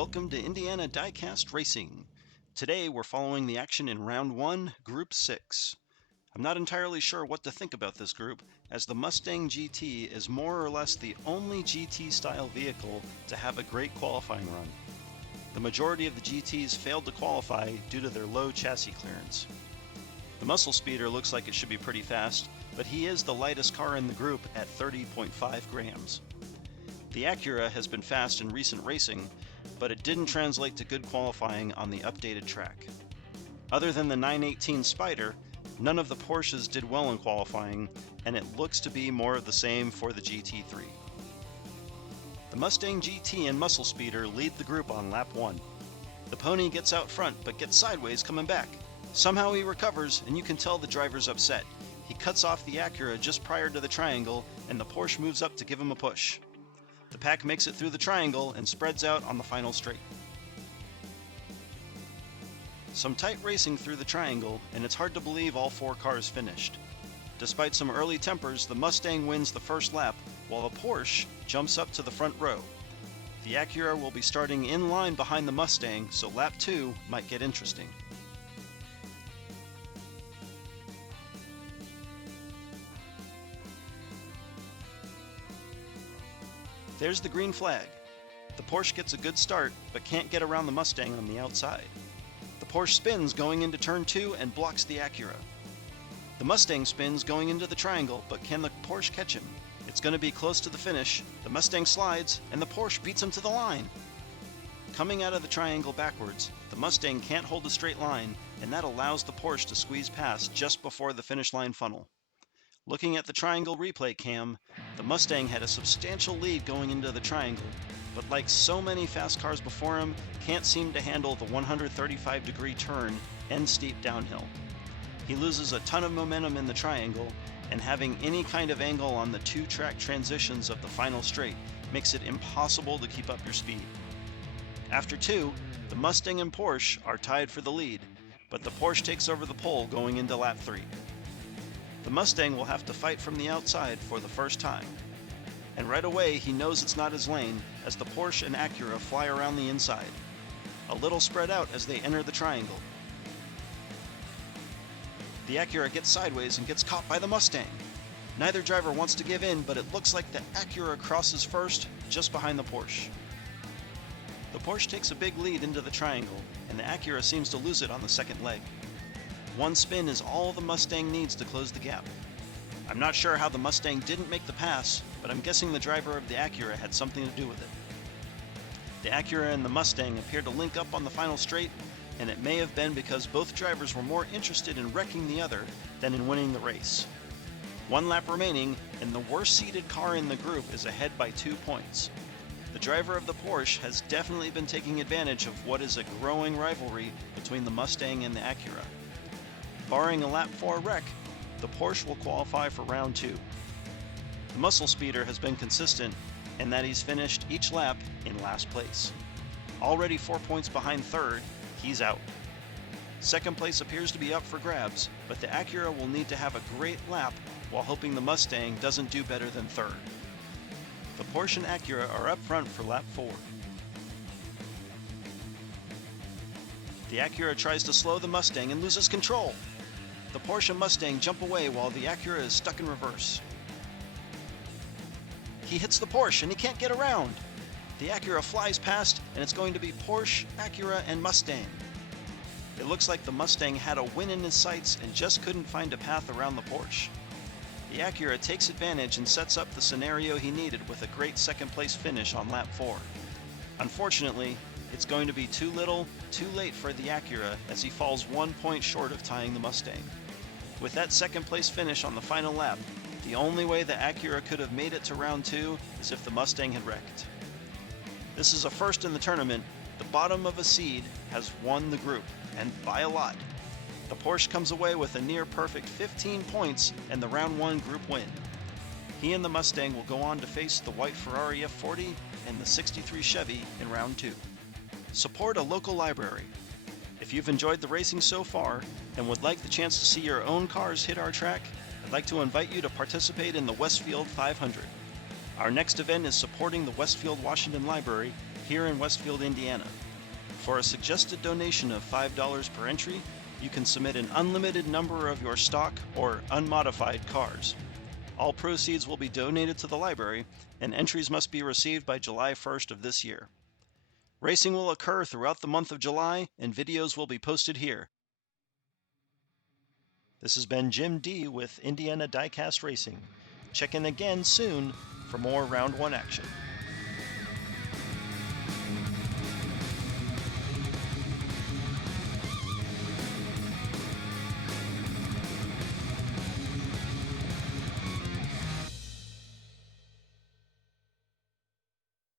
welcome to Indiana Diecast Racing. Today we're following the action in Round 1, Group 6. I'm not entirely sure what to think about this group, as the Mustang GT is more or less the only GT-style vehicle to have a great qualifying run. The majority of the GTs failed to qualify due to their low chassis clearance. The Muscle Speeder looks like it should be pretty fast, but he is the lightest car in the group at 30.5 grams. The Acura has been fast in recent racing, but it didn't translate to good qualifying on the updated track. Other than the 918 Spider, none of the Porsches did well in qualifying, and it looks to be more of the same for the GT3. The Mustang GT and Muscle Speeder lead the group on lap 1. The pony gets out front but gets sideways coming back. Somehow he recovers, and you can tell the driver's upset. He cuts off the Acura just prior to the triangle, and the Porsche moves up to give him a push. The pack makes it through the triangle and spreads out on the final straight. Some tight racing through the triangle, and it's hard to believe all four cars finished. Despite some early tempers, the Mustang wins the first lap, while the Porsche jumps up to the front row. The Acura will be starting in line behind the Mustang, so lap 2 might get interesting. There's the green flag. The Porsche gets a good start, but can't get around the Mustang on the outside. The Porsche spins going into turn 2 and blocks the Acura. The Mustang spins going into the triangle, but can the Porsche catch him? It's going to be close to the finish. The Mustang slides, and the Porsche beats him to the line. Coming out of the triangle backwards, the Mustang can't hold a straight line, and that allows the Porsche to squeeze past just before the finish line funnel. Looking at the triangle replay cam, the Mustang had a substantial lead going into the triangle, but like so many fast cars before him, can't seem to handle the 135-degree turn and steep downhill. He loses a ton of momentum in the triangle, and having any kind of angle on the two-track transitions of the final straight makes it impossible to keep up your speed. After 2, the Mustang and Porsche are tied for the lead, but the Porsche takes over the pole going into lap 3. The Mustang will have to fight from the outside for the first time. And right away he knows it's not his lane as the Porsche and Acura fly around the inside, a little spread out as they enter the triangle. The Acura gets sideways and gets caught by the Mustang. Neither driver wants to give in, but it looks like the Acura crosses first, just behind the Porsche. The Porsche takes a big lead into the triangle, and the Acura seems to lose it on the second leg. One spin is all the Mustang needs to close the gap. I'm not sure how the Mustang didn't make the pass, but I'm guessing the driver of the Acura had something to do with it. The Acura and the Mustang appear to link up on the final straight, and it may have been because both drivers were more interested in wrecking the other than in winning the race. 1 lap remaining, and the worst-seated car in the group is ahead by 2 points. The driver of the Porsche has definitely been taking advantage of what is a growing rivalry between the Mustang and the Acura. Barring a lap 4 wreck, the Porsche will qualify for round 2. The Muscle Speeder has been consistent in that he's finished each lap in last place. Already 4 points behind third, he's out. Second place appears to be up for grabs, but the Acura will need to have a great lap while hoping the Mustang doesn't do better than third. The Porsche and Acura are up front for lap 4. The Acura tries to slow the Mustang and loses control. The Porsche and Mustang jump away while the Acura is stuck in reverse. He hits the Porsche and he can't get around. The Acura flies past, and it's going to be Porsche, Acura, and Mustang. It looks like the Mustang had a win in his sights and just couldn't find a path around the Porsche. The Acura takes advantage and sets up the scenario he needed with a great second place finish on lap 4. Unfortunately, it's going to be too little, too late for the Acura as he falls 1 point short of tying the Mustang. With that second place finish on the final lap, the only way the Acura could have made it to round 2 is if the Mustang had wrecked. This is a first in the tournament. The bottom of a seed has won the group, and by a lot. The Porsche comes away with a near perfect 15 points and the round 1 group win. He and the Mustang will go on to face the white Ferrari F40 and the 63 Chevy in round 2. Support a local library. If you've enjoyed the racing so far and would like the chance to see your own cars hit our track, I'd like to invite you to participate in the Westfield 500. Our next event is supporting the Westfield Washington Library, here in Westfield, Indiana. For a suggested donation of $5 per entry, you can submit an unlimited number of your stock or unmodified cars. All proceeds will be donated to the library, and entries must be received by July 1st of this year. Racing will occur throughout the month of July, and videos will be posted here. This has been Jim D. with Indiana Diecast Racing. Check in again soon for more Round 1 action.